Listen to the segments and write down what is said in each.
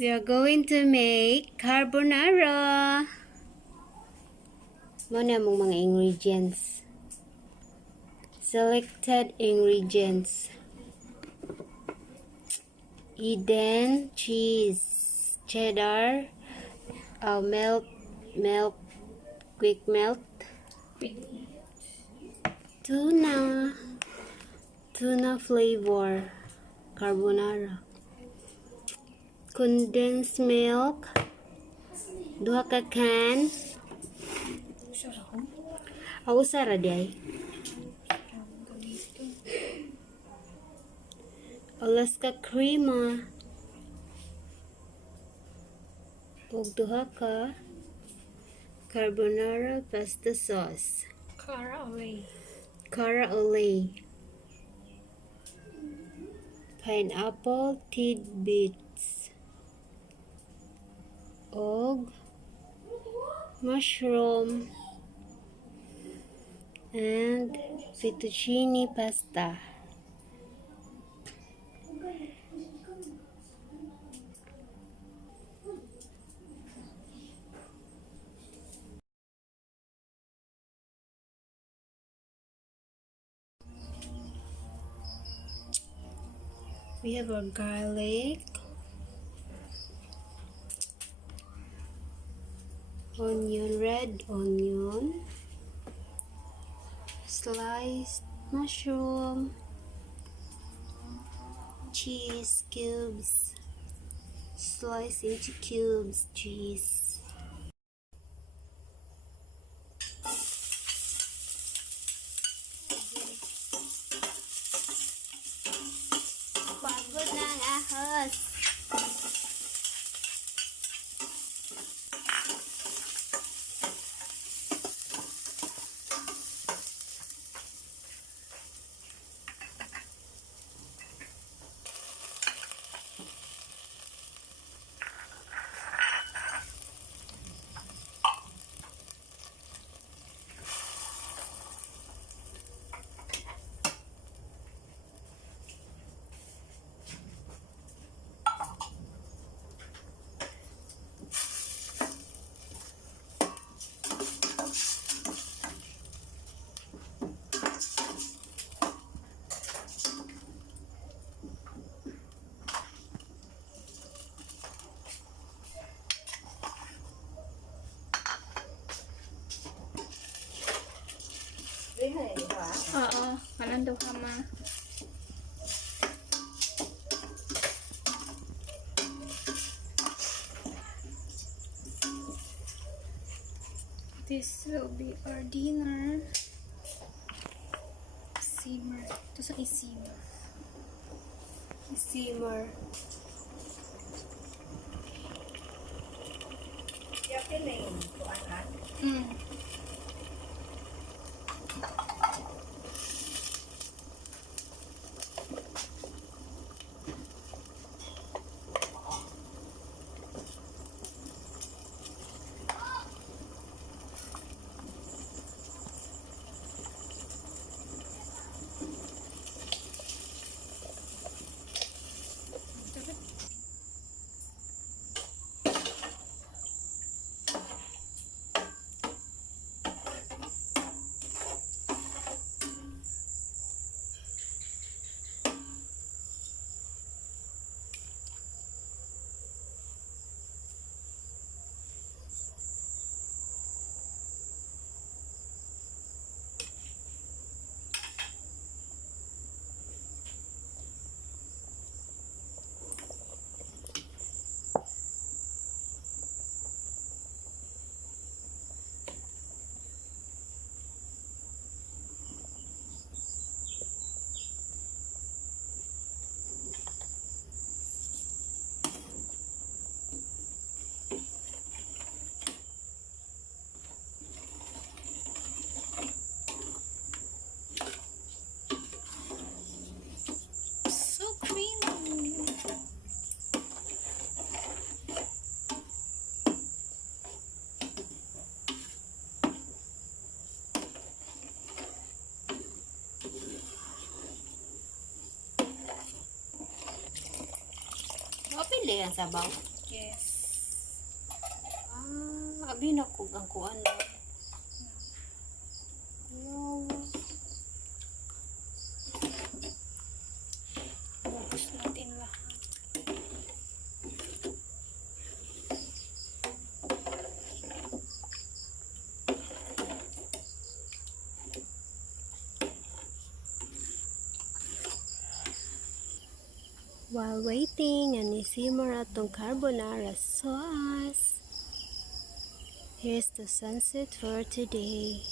We are going to make carbonara. Muna mong mga ingredients. Selected ingredients. Eden cheese, cheddar, quick melt, tuna flavor, carbonara, condensed milk, 2 ka can. Ako sara day. Alaska crema. Ug 2 ka carbonara pasta sauce. Cara ole. Pineapple tidbits. Og mushroom and fettuccine pasta. We have our garlic, onion, red onion, sliced mushroom, cheese cubes, slice into cubes, cheese. Pagod na ang ahos. Oo, kanan daw ka ma. This will be our dinner. Simmer. Ito sa isimmer. Simmer. Pili ang sabaw. Abi na kung ang kuan na. Ubus natin lahat. While waiting, and isimmer atong carbonara sauce. Here's the sunset for today.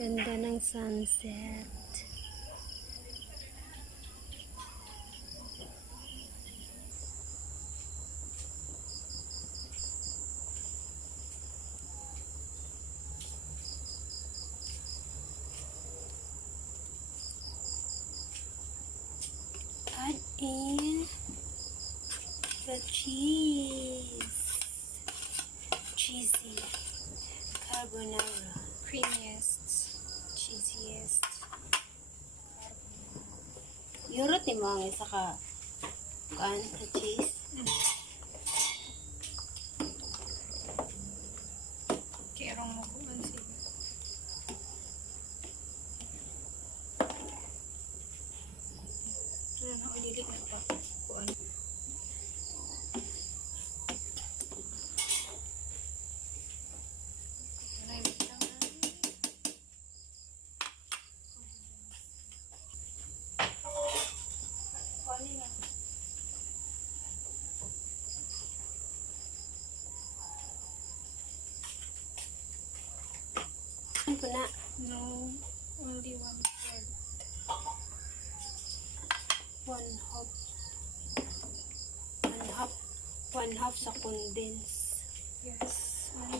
Ganda ng sunset. Add in the cheese. Cheesy carbonara. Creamiest. Cheesiest. Yurot ni mo ang isa ka kuan sa cheese. Kerong mo kuman sila. Ano na, ulilik na pa. Kuan. Ano po na? No, only 1/4. One half. One half sa condense. Yes, 1/2.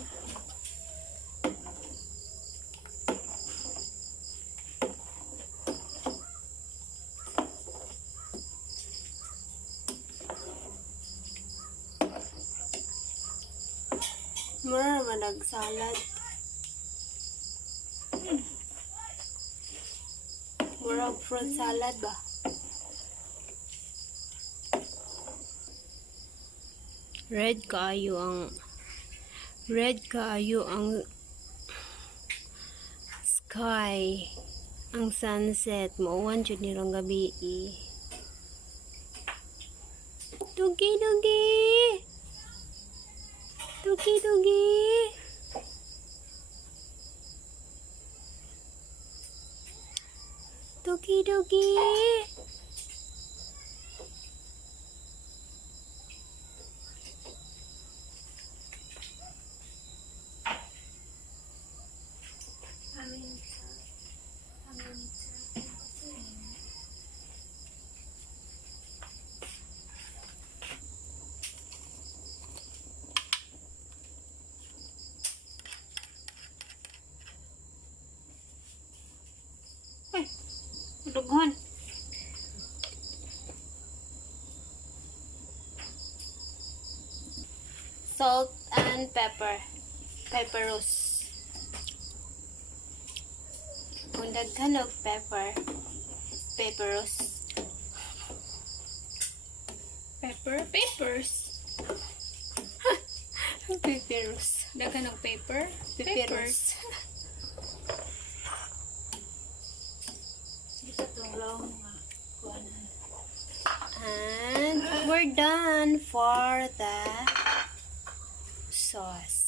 Mura manag salad. Mura fruit salad ba? Red kaayo ang sky, ang sunset, mauwan jud ni rong gabi. Dugi dugi. Dugi dugi. Dugi dugi. Dughon. Salt and pepper. Pepperos. Kung daghan og pepper. Pepperos. Papers. Pepperos. Dagan ng paper. Pepperos. And we're done for the sauce.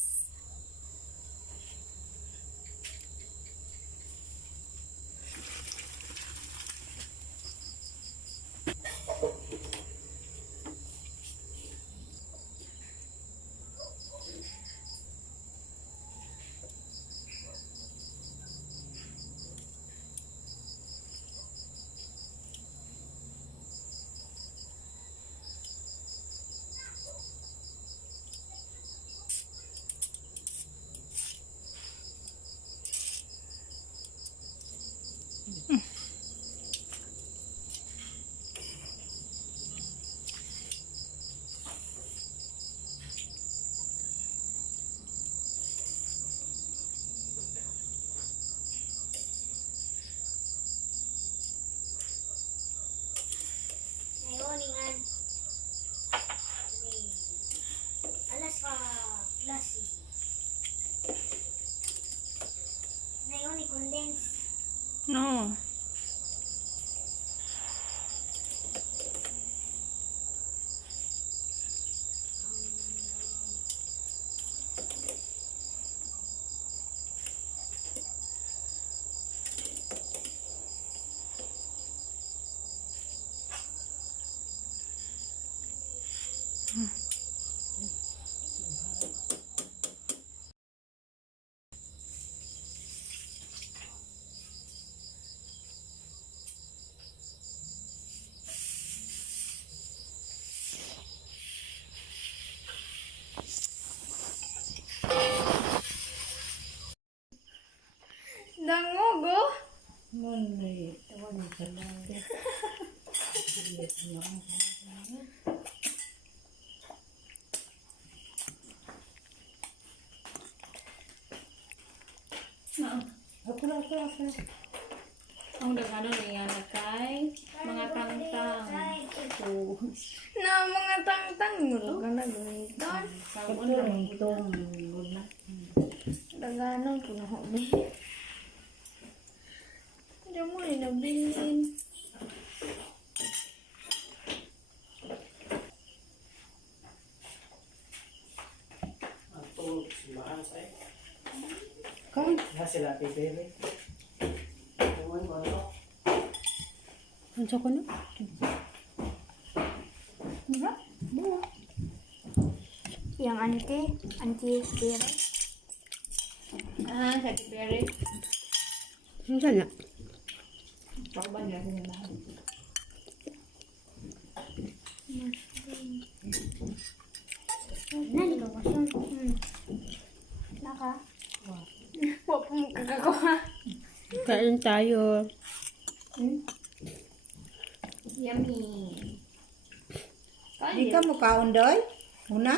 Dangogo. Ang dagano na yan kay mga tangtang. So, Na mga tangtang mo ka na gamiton. sabon lang itong na. Dagano ko na hobi. Diyan mo rin nabilin. Kan? Sila pipili. Ansa ko na? Yang anti Vera. Ah, sa Tiberi. Ansa na? Pakban niya sa lahat. Nani ka ba siya? Naka? Huwag mo kagagawa. Kain tayo. Yummy. Di ka mo kaon doy? Una?